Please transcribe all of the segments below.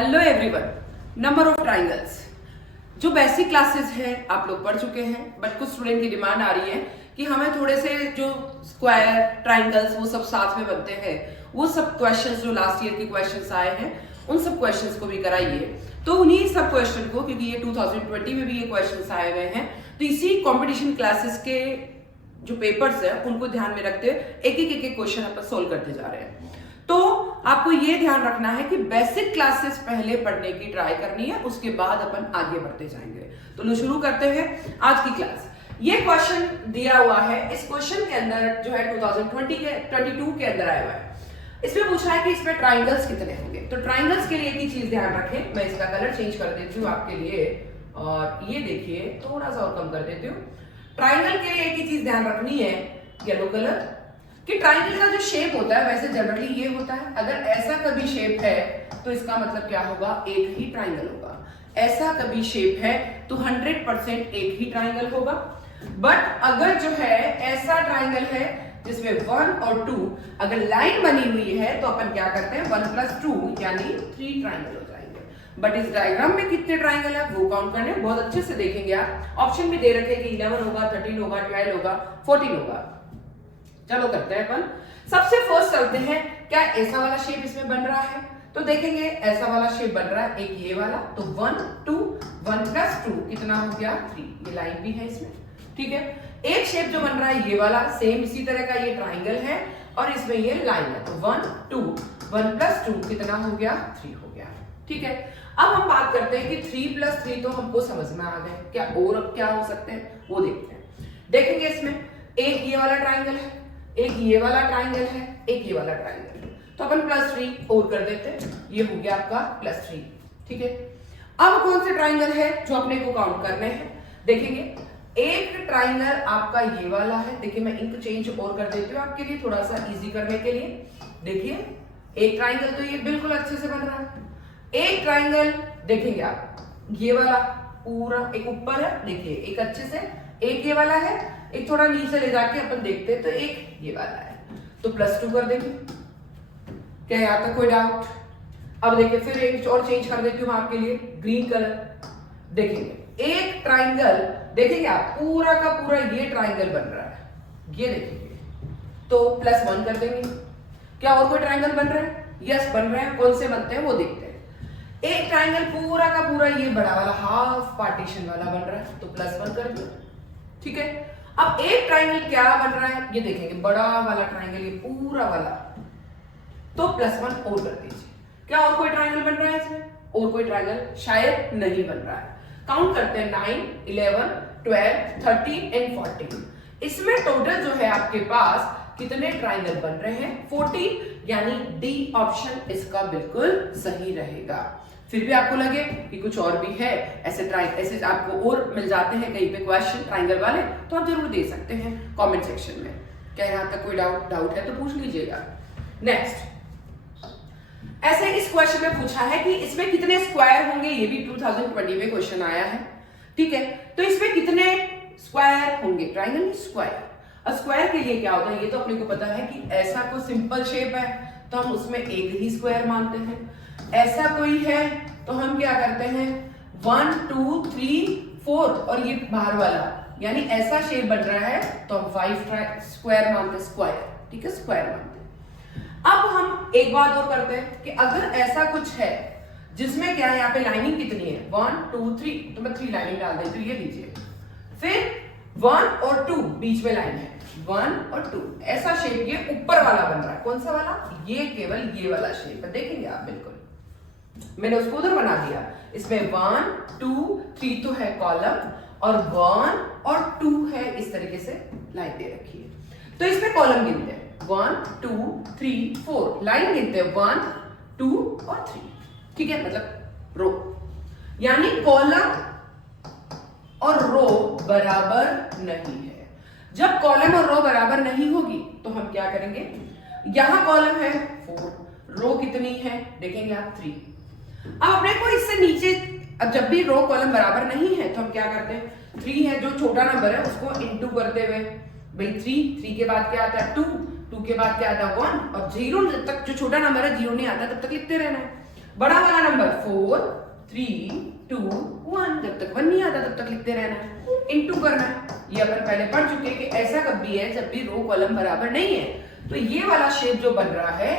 Hello everyone. Number of triangles जो basic classes है आप लोग पढ़ चुके हैं, बट कुछ स्टूडेंट की डिमांड आ रही है कि हमें थोड़े से जो स्क्वायर ट्राइंगल्स वो सब साथ में बनते हैं, वो सब क्वेश्चंस जो लास्ट ईयर के क्वेश्चंस आए हैं उन सब क्वेश्चंस को भी कराइए। तो उन्हीं सब क्वेश्चन को, क्योंकि ये 2020 में भी ये क्वेश्चंस आए हुए हैं, तो इसी कंपटीशन क्लासेस के जो पेपर्स है उनको ध्यान में रखते हुए एक एक क्वेश्चन अपन सोल्व करते जा रहे हैं। तो आपको ये ध्यान रखना है कि बेसिक क्लासेस पहले पढ़ने की ट्राई करनी है, उसके बाद अपन आगे बढ़ते जाएंगे। तो लो शुरू करते हैं आज की क्लास। ये क्वेश्चन दिया हुआ है, इस क्वेश्चन के अंदर जो है 2022 के अंदर आया हुआ है। इसमें पूछा है कि इसमें ट्राइंगल्स कितने होंगे। तो ट्राइंगल्स के लिए एक ही चीज ध्यान रखें, मैं इसका कलर चेंज कर देती हूँ आपके लिए, और ये देखिए थोड़ा सा और कम कर देती हूँ। ट्राइंगल के लिए एक ही चीज ध्यान रखनी है, येलो कलर, कि ट्राइंगल का जो शेप होता है वैसे जनरली ये होता है। अगर ऐसा कभी शेप है तो इसका मतलब क्या होगा, एक ही ट्राइंगल होगा। ऐसा कभी शेप है तो 100% एक ही ट्राइंगल होगा। बट अगर जो है ऐसा ट्राइंगल है जिसमें 1 और 2 अगर लाइन बनी हुई है तो अपन क्या करते हैं, 1 + 2 यानी 3 ट्राइंगल हो जाएंगे। बट इस डायग्राम में कितने ट्राइंगल है वो काउंट करने बहुत अच्छे से देखेंगे आप। ऑप्शन भी दे रखे कि 11 होगा, 13 होगा, 12 होगा, 14 होगा। चलो करते हैं अपन। सबसे फर्स्ट चलते हैं, क्या ऐसा वाला शेप इसमें बन रहा है? तो देखेंगे ऐसा वाला शेप बन रहा है, एक ये वाला, तो 1 2 1 + 2 कितना हो गया 3। ये लाइन भी है इसमें, ठीक है। एक शेप जो बन रहा है ये वाला, सेम इसी तरह का ये ट्राइंगल है और इसमें ये लाइन है, तो 1 2 1 + 2 कितना हो गया 3 हो गया, ठीक है। अब हम बात करते हैं कि 3 + 3 तो हमको समझ में आ गए, क्या और अब क्या हो सकते हैं वो देखते हैं। देखेंगे इसमें एक ये वाला ट्राइंगल है, एक ये वाला ट्राइंगल है, एक ये वाला ट्राइंगल है, तो अपन +3 और कर देते हैं, ये हो गया आपका +3, ठीक है। अब कौन से ट्राइंगल है जो अपने को काउंट करने हैं, देखेंगे। एक ट्राइंगल आपका ये वाला है, देखिए मैं इंक चेंज और कर देती हूँ आपके लिए थोड़ा सा इजी करने के लिए। देखिए एक ट्राइंगल तो ये बिल्कुल अच्छे से बन रहा है। एक ट्राइंगल देखेंगे आप, ये वाला पूरा एक ऊपर है, देखिए एक अच्छे से, एक ये वाला है, एक थोड़ा नीचे ले जाके अपन देखते हैं तो एक ये वाला है, तो +2 कर देंगे। क्या यहाँ तक कोई डाउट? अब देखिए फिर एक और चेंज कर देती हूँ आपके लिए, ग्रीन कलर। देखेंगे एक ट्राइंगल, देखेंगे आप पूरा का पूरा ये ट्राइंगल बन रहा है, ये देखेंगे, तो +1 कर देंगे। क्या और कोई ट्राइंगल बन रहा है? यस बन रहे हैं। कौन से बनते हैं वो देखते हैं। एक ट्राइंगल पूरा का पूरा ये बड़ा वाला हाफ पार्टीशन वाला बन रहा है, तो +1 कर दिया, ठीक है। अब एक ट्राइंगल क्या बन रहा है ये देखेंगे, बड़ा वाला ट्राइंगल ये पूरा वाला, तो +1 और कर दीजिए। क्या और कोई ट्राइंगल बन रहा है इसमें? और कोई ट्राइंगल शायद नहीं बन रहा है। काउंट करते हैं 9 11 12 13 एंड 14। इसमें टोटल जो है आपके पास कितने ट्राइंगल बन रहे हैं, 14, यानी डी ऑप्शन इसका बिल्कुल सही रहेगा। फिर भी आपको लगे कि कुछ और भी है, ऐसे आपको और मिल जाते हैं कहीं पे क्वेश्चन ट्राइंगल वाले, तो आप जरूर दे सकते हैं कमेंट सेक्शन में। क्या यहाँ तक कोई डाउट है तो पूछ लीजिएगा। नेक्स्ट, ऐसे इस क्वेश्चन में पूछा है कि इसमें कितने स्क्वायर होंगे, ये भी 2020 में क्वेश्चन आया है, ठीक है। तो इसमें कितने स्क्वायर होंगे, ट्राइंगल में स्क्वायर। और स्क्वायर के लिए क्या होता है ये तो अपने को पता है कि ऐसा कोई सिंपल शेप है तो हम उसमें एक ही स्क्वायर मानते हैं। ऐसा कोई है तो हम क्या करते हैं 1 2 3 4, और ये बाहर वाला यानी ऐसा शेप बन रहा है तो हम 5 स्क्वायर मानते हैं, स्क्वायर, ठीक है, स्क्वायर मानते हैं। अब हम एक बात और करते हैं कि अगर ऐसा कुछ है जिसमें क्या है, यहाँ पे लाइनिंग कितनी है 1 2 3, तो मैं 3 लाइनिंग डाल देती हूँ, ये लीजिए। फिर 1 और 2 बीच में लाइन है, 1 और 2, ऐसा शेप ये ऊपर वाला बन रहा है। कौन सा वाला? ये केवल ये वाला शेप है, देखेंगे आप, बिल्कुल मैंने उसको उधर बना दिया। इसमें 1 2 3 तो है कॉलम, और 1 और 2 है, इस तरीके से लाइन दे रखी है। तो इसमें कॉलम गिनते हैं 1 2 3 4, लाइन गिनते हैं 1 2 और 3, ठीक है, मतलब रो, यानी कॉलम और रो बराबर नहीं है। जब कॉलम और रो बराबर नहीं होगी तो हम क्या करेंगे, यहां कॉलम है 4, रो कितनी है देखेंगे आप 3। अब अपने को इससे नीचे, अब जब भी रो कॉलम बराबर नहीं है तो हम क्या करते हैं, 3 है जो छोटा नंबर है उसको इनटू करते हुए, भाई 3 के बाद क्या आता है 2 के बाद क्या आता है 1, और 0 तक जो छोटा नंबर है 0 नहीं आता तब तक लिखते रहना है। बड़ा वाला नंबर 4 3 2 1, जब तक 1 नहीं आता तब तक लिखते रहना है, इनटू करना है। ये अपन पहले पढ़ चुके हैं कि ऐसा कब भी है जब भी रो कॉलम बराबर नहीं है। तो ये वाला शेप जो बन रहा है,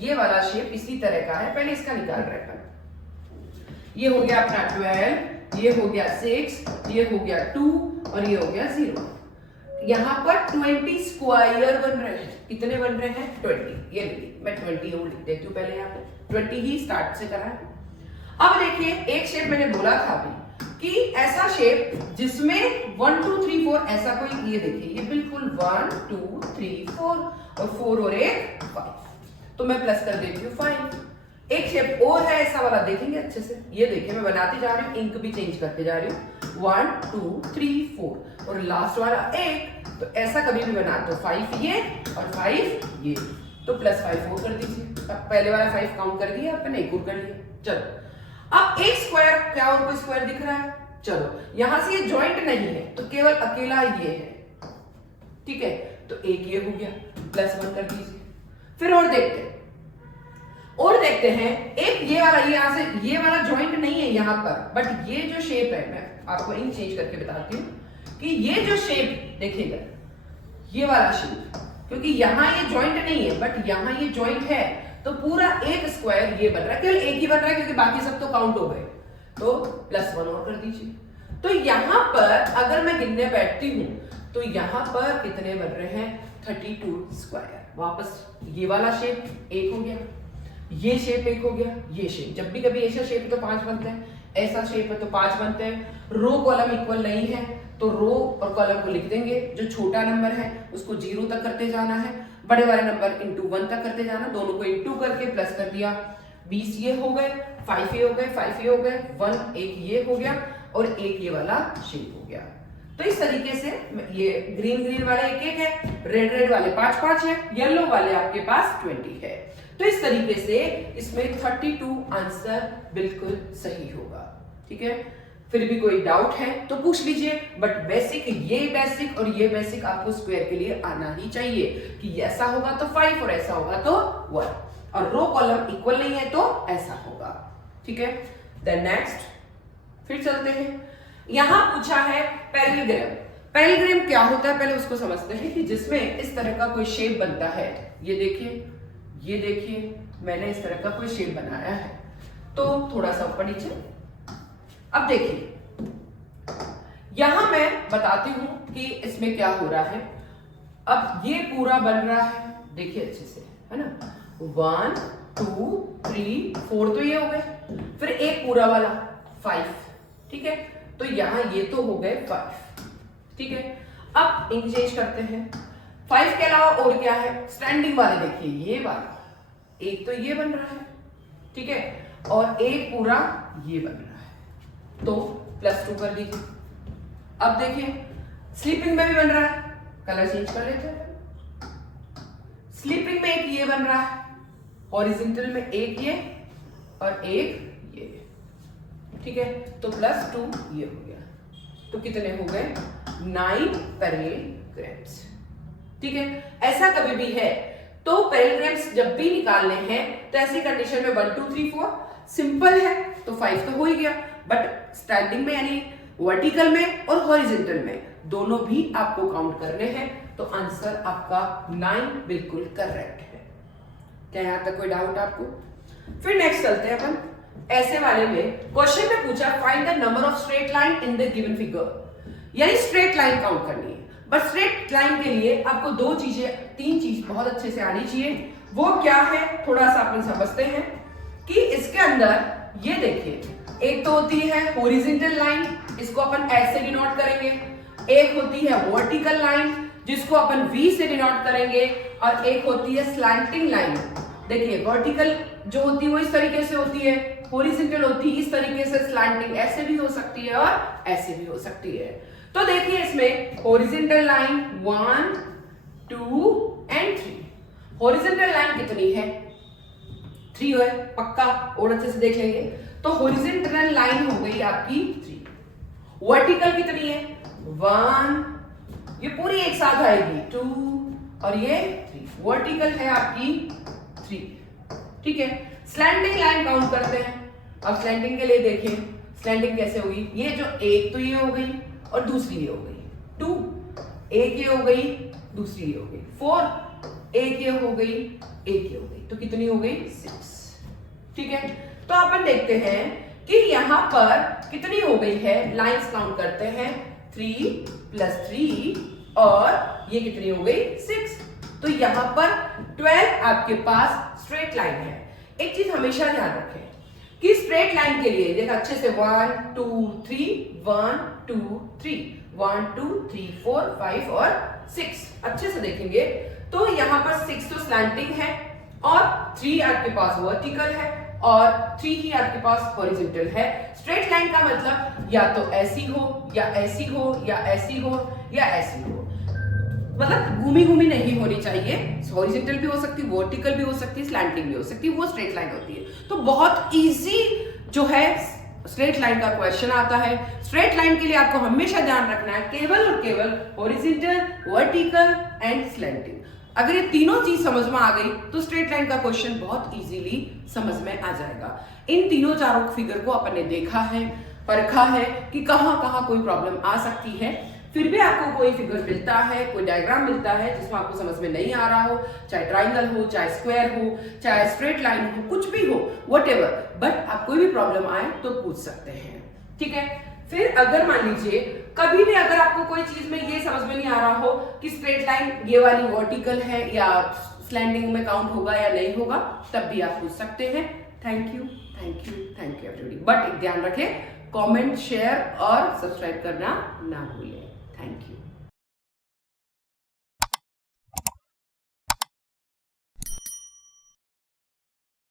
ये वाला शेप इसी तरह का है, पहले इसका निकाल रहे हैं। ये हो गया अपना 12, ये हो गया 6, ये हो गया 2 और ये हो गया 0। यहाँ पर 20 स्क्वायर बन रहे हैं। कितने बन रहे हैं? 20। ये देखिए मैं 20 और लिख देती हूँ पहले, यहाँ पे 20 ही स्टार्ट से करा है। अब देखिए एक शेप मैंने बोला था अभी कि ऐसा शेप जिसमें 1 2 3 4 ऐसा कोई, ये देखिए ये बिल्कुल 1 2 3 4 और 4 और 1 5, तो मैं प्लस कर देती हूँ 5। एक शेप और है ऐसा वाला, देखेंगे अच्छे से। ये देखिए मैं बनाती जा रही हूँ, इंक भी चेंज करते जा रही हूँ। 1 2 3 4 और लास्ट वाला 1, तो ऐसा कभी भी बना दो। 5 ये और 5 ये, तो प्लस 5 और कर दीजिए। अब पहले वाला 5 काउंट कर दिया अपने, एक और कर लिया। चलो अब एक स्क्वायर, क्या और कोई स्क्वायर दिख रहा है? चलो यहां से ये जॉइंट नहीं है तो केवल अकेला ये है, ठीक है, तो एक ये हो गया, प्लस 1 कर दीजिए। फिर और देखते हैं एक ये वाला, ये यहां से ये वाला जॉइंट नहीं है यहां पर, बट ये जो शेप है, मैं आपको इन चेंज करके बताती हूँ कि ये जो शेप देखिएगा, ये वाला शेप, क्योंकि यहां ये जॉइंट नहीं है बट यहां ये जॉइंट है, तो पूरा एक स्क्वायर ये बन रहा है, केवल एक ही बन रहा है क्योंकि बाकी सब तो काउंट हो गए, तो प्लस 1 और कर दीजिए। तो यहां पर अगर मैं गिनने बैठती हूं तो यहां पर कितने बन रहे हैं? 32 स्क्वायर। वापस ये वाला शेप एक हो गया, ये शेप एक हो गया, ये शेप, जब भी कभी ऐसा शेप है तो 5 बनते हैं, ऐसा शेप है तो 5 बनते हैं। रो कॉलम इक्वल नहीं है तो रो और कॉलम को लिख देंगे, जो छोटा नंबर है उसको 0 तक करते जाना है, बड़े वाले नंबर इंटू 1 तक करते जाना, दोनों को इंटू करके प्लस कर दिया। 20 ये हो गए, 5 ये हो गए, 5 ये हो गए, 1 एक ये हो गया और एक ये वाला शेप हो गया। तो इस तरीके से ये ग्रीन वाले एक एक है, रेड वाले 5 5 है, येलो वाले आपके पास 20 है। तो इस तरीके से इसमें 32 आंसर बिल्कुल सही होगा। ठीक है, फिर भी कोई डाउट है तो पूछ लीजिए, बट बेसिक, ये बेसिक और ये बेसिक आपको स्क्वायर के लिए आना ही चाहिए कि ऐसा होगा तो 5 और ऐसा होगा तो 1, और रो कॉलम इक्वल नहीं है तो ऐसा होगा। ठीक है, देन नेक्स्ट फिर चलते हैं। यहां पूछा है पैरेललोग्राम। पैरेललोग्राम क्या होता है पहले उसको समझते हैं, कि जिसमें इस तरह का कोई शेप बनता है। ये देखिए मैंने इस तरह का कोई शेप बनाया है, तो थोड़ा सा ऊपर नीचे। अब देखिए यहां मैं बताती हूं कि इसमें क्या हो रहा है। अब ये पूरा बन रहा है, देखिए अच्छे से, है ना, 1 2 3 4 तो ये हो गए, फिर एक पूरा वाला 5, ठीक है, तो यहां ये तो हो गए 5। ठीक है, अब इंक चेंज करते हैं। 5 के अलावा और क्या है? स्टैंडिंग वाले देखिए, ये वाला एक तो ये बन रहा है, ठीक है, और एक पूरा ये बन रहा है, तो प्लस 2 कर दीजिए। अब देखिए स्लीपिंग में भी बन रहा है, कलर चेंज कर लेते हैं। स्लीपिंग में एक ये बन रहा है, हॉरिजॉन्टल में एक ये और एक ये, ठीक है, तो प्लस 2 ये हो गया, तो कितने हो गए? 9 पैरेललोग्राम्स। ठीक है, ऐसा कभी भी है तो पैरेललोग्राम्स जब भी निकालने हैं तो ऐसी कंडीशन में 1 2 3 4 सिंपल है तो 5 तो हो ही गया, बट स्टैंडिंग में यानी वर्टिकल में और हॉरिजॉन्टल में दोनों भी आपको काउंट करने हैं, तो आंसर आपका 9 बिल्कुल करेक्ट है। क्या यहां तक कोई डाउट आपको? फिर नेक्स्ट चलते हैं अपन। ऐसे वाले में क्वेश्चन में पूछा find the number of straight line in the given figure, यानी स्ट्रेट लाइन काउंट करनी है। बट स्ट्रेट लाइन के लिए आपको 3 चीज बहुत अच्छे से आनी चाहिए। वो क्या है थोड़ा सा अपन समझते हैं कि इसके अंदर ये देखिए, एक तो होती है हॉरिजॉन्टल लाइन, इसको अपन एच से डिनोट करेंगे, एक होती है वर्टिकल लाइन जिसको अपन वी से डिनोट करेंगे, और एक होती है स्लैंटिंग लाइन। देखिए वर्टिकल जो होती है वो इस तरीके से होती है, हॉरिजॉन्टल होती है इस तरीके से, स्लैंटिंग ऐसे भी हो सकती है और ऐसे भी हो सकती है। तो देखिए इसमें horizontal line 1 2 and 3। Horizontal line कितनी है? 3 है पक्का, और अच्छे से देख लेंगे। तो हॉरिजॉन्टल लाइन हो गई आपकी 3। वर्टिकल कितनी है? 1, ये पूरी एक साथ आएगी 2 और ये 3। वर्टिकल है आपकी 3, ठीक है। स्लैंडिंग लाइन काउंट करते हैं। अब स्लैंडिंग के लिए देखें, स्लैंडिंग कैसे होगी, ये जो एक तो ये हो गई और दूसरी ये हो गई 2, एक ये हो गई दूसरी ये हो गई 4, एक ये हो गई एक ये हो गई, तो कितनी हो गई 6। ठीक है, तो अपन देखते हैं कि यहां पर कितनी हो गई है, लाइंस काउंट करते हैं 3 + 3 और ये कितनी हो गई 6। तो यहां पर 12 आपके पास स्ट्रेट लाइन है। एक चीज हमेशा ध्यान रखें कि स्ट्रेट लाइन के लिए देखा अच्छे से 1 2 3 1 2 3 1 2 3 4 5 और 6 अच्छे से देखेंगे तो यहां पर 6 तो स्लैंटिंग है और 3 आपके पास वर्टिकल है और 3 ही आपके पास हॉरिजॉन्टल है। स्ट्रेट लाइन का मतलब या तो ऐसी हो या ऐसी हो या ऐसी हो या ऐसी हो, मतलब घूमी घूमी नहीं होनी चाहिए। हॉरिजॉन्टल भी हो सकती है, वर्टिकल भी हो सकती है, स्लैंटिंग भी हो सकती है, वो स्ट्रेट लाइन होती है। तो बहुत इजी जो है स्ट्रेट लाइन का क्वेश्चन आता है। स्ट्रेट लाइन के लिए आपको हमेशा ध्यान रखना है केवल और केवल हॉरिजॉन्टल, वर्टिकल एंड स्लैंटिंग। अगर ये तीनों चीज समझ में आ गई तो स्ट्रेट लाइन का क्वेश्चन बहुत इजीली समझ में आ जाएगा। इन तीनों चारों फिगर को अपन ने देखा है, परखा है कि कहां कहां कोई प्रॉब्लम आ सकती है। फिर भी आपको कोई फिगर मिलता है, कोई डायग्राम मिलता है जिसमें आपको समझ में नहीं आ रहा हो, चाहे ट्राइंगल हो, चाहे स्क्वायर हो, चाहे स्ट्रेट लाइन हो, कुछ भी हो, व्हाटएवर, बट आप कोई भी प्रॉब्लम आए तो पूछ सकते हैं। ठीक है, फिर अगर मान लीजिए कभी भी अगर आपको कोई चीज में ये समझ में नहीं आ रहा हो कि स्ट्रेट लाइन ये वाली वर्टिकल है या स्लैंडिंग में काउंट होगा या नहीं होगा, तब भी आप पूछ सकते हैं। Thank you, thank you, thank you everybody. But ध्यान रखें, कमेंट, शेयर और सब्सक्राइब करना ना भूलें।